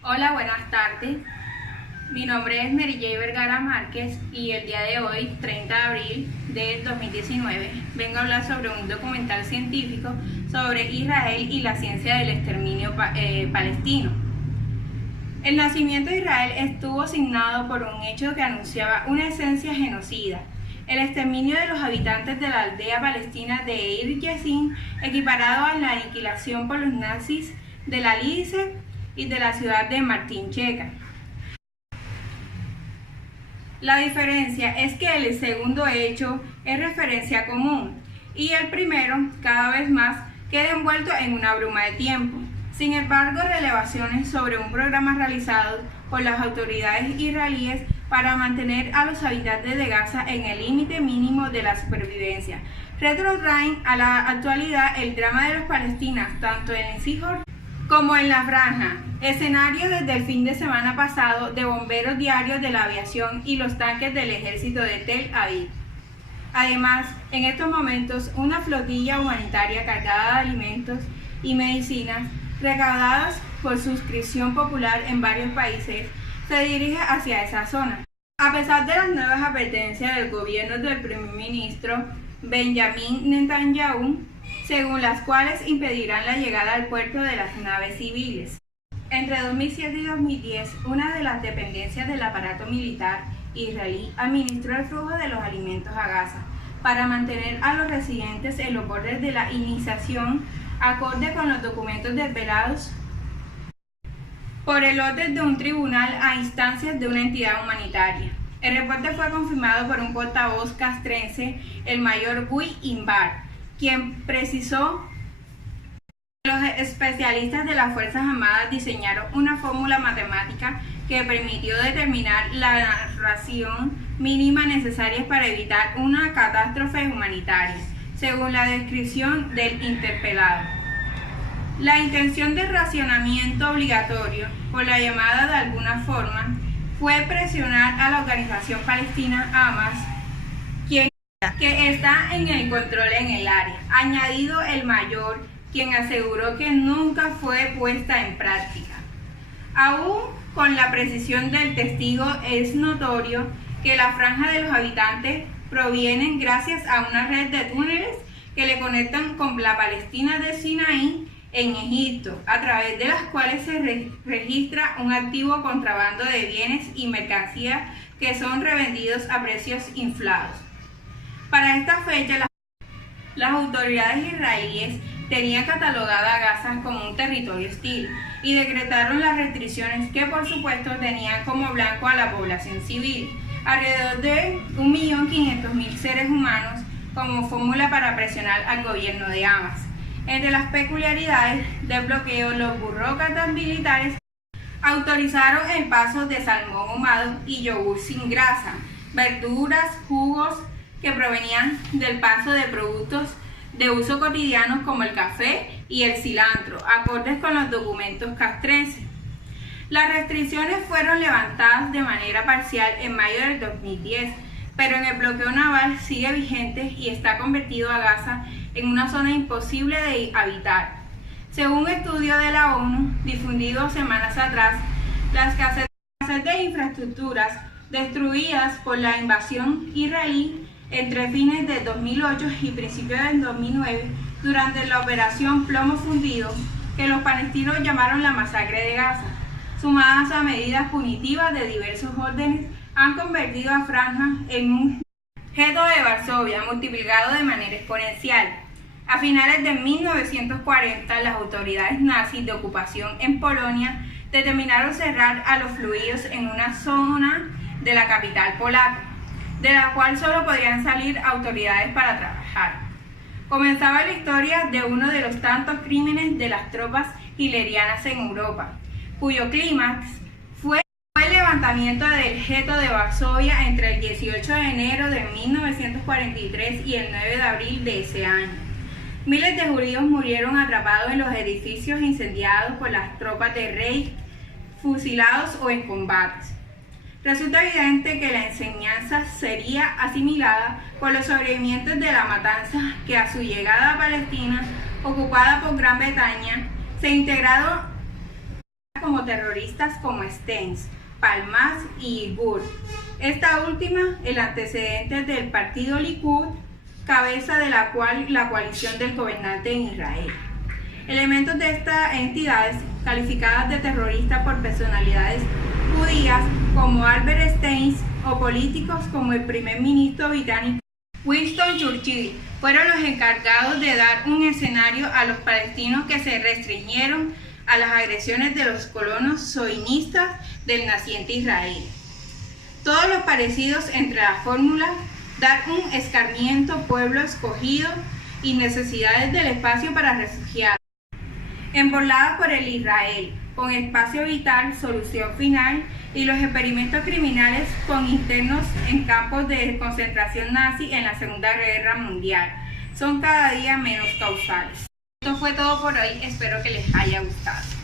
Hola, buenas tardes. Mi nombre es Merilley Vergara Márquez y el día de hoy, 30 de abril de 2019, vengo a hablar sobre un documental científico sobre Israel y la ciencia del exterminio palestino. El nacimiento de Israel estuvo signado por un hecho que anunciaba una esencia genocida: el exterminio de los habitantes de la aldea palestina de Deir Yassin, equiparado a la aniquilación por los nazis de la Lice y de la ciudad de Martincheca. La diferencia es que el segundo hecho es referencia común y el primero, cada vez más, queda envuelto en una bruma de tiempo. Sin embargo, revelaciones sobre un programa realizado por las autoridades israelíes para mantener a los habitantes de Gaza en el límite mínimo de la supervivencia retrotraen a la actualidad el drama de los palestinos, tanto en Cisjordania como en la Franja, escenario desde el fin de semana pasado de bomberos diarios de la aviación y los tanques del ejército de Tel Aviv. Además, en estos momentos, una flotilla humanitaria cargada de alimentos y medicinas recaudadas por suscripción popular en varios países se dirige hacia esa zona. A pesar de las nuevas advertencias del gobierno del primer ministro Benjamin Netanyahu, según las cuales impedirán la llegada al puerto de las naves civiles. Entre 2007 y 2010, una de las dependencias del aparato militar israelí administró el flujo de los alimentos a Gaza para mantener a los residentes en los bordes de la iniciación, acorde con los documentos desvelados por el orden de un tribunal a instancias de una entidad humanitaria. El reporte fue confirmado por un portavoz castrense, el mayor Guy Imbar, quien precisó que los especialistas de las Fuerzas Armadas diseñaron una fórmula matemática que permitió determinar la ración mínima necesaria para evitar una catástrofe humanitaria, según la descripción del interpelado. La intención del racionamiento obligatorio, por la llamada de alguna forma, fue presionar a la organización palestina Hamas, que está en el control en el área, añadido el mayor, quien aseguró que nunca fue puesta en práctica. Aún con la precisión del testigo, es notorio que la franja de los habitantes provienen gracias a una red de túneles que le conectan con la Palestina de Sinaí en Egipto, a través de las cuales se registra un activo contrabando de bienes y mercancías que son revendidos a precios inflados. Para esta fecha, las autoridades israelíes tenían catalogada a Gaza como un territorio hostil y decretaron las restricciones que por supuesto tenían como blanco a la población civil, alrededor de 1.500.000 seres humanos, como fórmula para presionar al gobierno de Hamas. Entre las peculiaridades del bloqueo, los burócratas militares autorizaron el paso de salmón ahumado y yogur sin grasa, verduras, jugos que provenían del paso de productos de uso cotidiano como el café y el cilantro, acordes con los documentos castrenses. Las restricciones fueron levantadas de manera parcial en mayo del 2010, pero en el bloqueo naval sigue vigente y está convertido a Gaza en una zona imposible de habitar. Según un estudio de la ONU difundido semanas atrás, la escasez de infraestructuras destruidas por la invasión israelí entre fines de 2008 y principios del 2009, durante la operación Plomo Fundido, que los palestinos llamaron la masacre de Gaza, sumadas a medidas punitivas de diversos órdenes, han convertido a Franja en un ghetto de Varsovia multiplicado de manera exponencial. A finales de 1940, las autoridades nazis de ocupación en Polonia determinaron cerrar a los fluidos en una zona de la capital polaca, de la cual solo podían salir autoridades para trabajar. Comenzaba la historia de uno de los tantos crímenes de las tropas hitlerianas en Europa, cuyo clímax fue el levantamiento del ghetto de Varsovia entre el 18 de enero de 1943 y el 9 de abril de ese año. Miles de judíos murieron atrapados en los edificios incendiados por las tropas de Reich, fusilados o en combates. Resulta evidente que la enseñanza sería asimilada por los sobrevivientes de la matanza que a su llegada a Palestina, ocupada por Gran Bretaña, se integraron como terroristas como Stenz, Palmaz y Gur. Esta última, el antecedente del partido Likud, cabeza de la cual la coalición del gobernante en Israel. Elementos de estas entidades, calificadas de terroristas por personalidades judías como Albert Stenz o políticos como el primer ministro británico Winston Churchill, fueron los encargados de dar un escenario a los palestinos que se restringieron a las agresiones de los colonos sionistas del naciente Israel. Todos los parecidos entre la fórmula, dar un escarmiento, pueblo escogido y necesidades del espacio para refugiados, embolada por el Israel, con espacio vital, solución final, y los experimentos criminales con internos en campos de concentración nazi en la Segunda Guerra Mundial, son cada día menos causales. Esto fue todo por hoy, espero que les haya gustado.